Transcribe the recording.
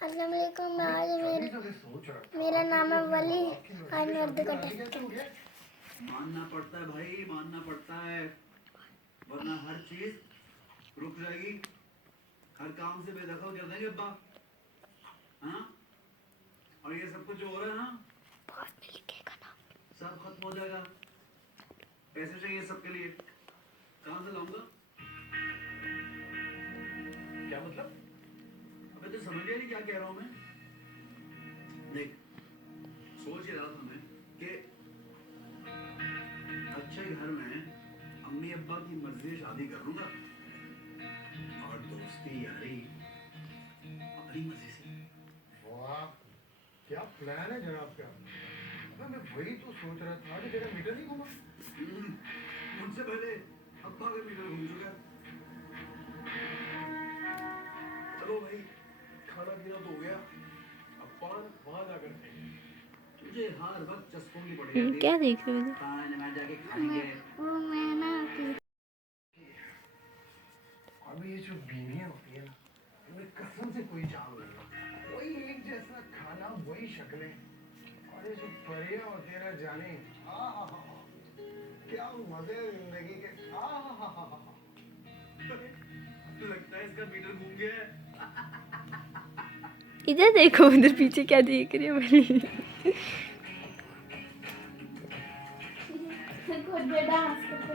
अस्सलाम वालेकुम। आज मेरा नाम है वली। आज मैं उर्दू का टेस्ट करूंगी। मानना पड़ता है भाई, मानना पड़ता है, वरना हर चीज रुक जाएगी। हर काम से बेदखल कर देंगे अब्बा। हाँ, और ये सब कुछ जो हो रहा है ना, बहुत लिखेगा ना, सब खत्म हो जाएगा। पैसे चाहिए सबके लिए, कहाँ से लाऊंगा? क्या मतलब? अबे तो समझ गया नहीं क्या कह रहा हूँ मैं? देख, सोच ही रहा था मैं कि अच्छे घर में अम्मी अब्बा की मर्जी से शादी कर लूंगा और दोस्ती यारी अपनी मर्जी से। वाह, क्या प्लान है जनाब का। अबे मैं वही तो सोच रहा था कि तेरा मीटर नहीं घूमा। मुझसे पहले अब्बा का मीटर घूम चुका। चलो भाई, खाना पीना तो हो गया, अब पान वहां जाकर खाएंगे। तुझे हर वक्त चस्कों की पड़ी रहती है। क्या देख रहे हो? खाने में जाके खाएंगे। वो मैं ना अबे ये जो बीवियां होती है ना, इनमें कसम से कोई चाव नहीं। वही एक जैसा खाना, वही शक्लें, और ये जो परियां होती है ना जाने, क्या मजे हैं जिंदगी के। लगता है इसका मीटर घूम गया है। इधर देखो, उधर पीछे क्या देख रही हो वली? खुद डांस करते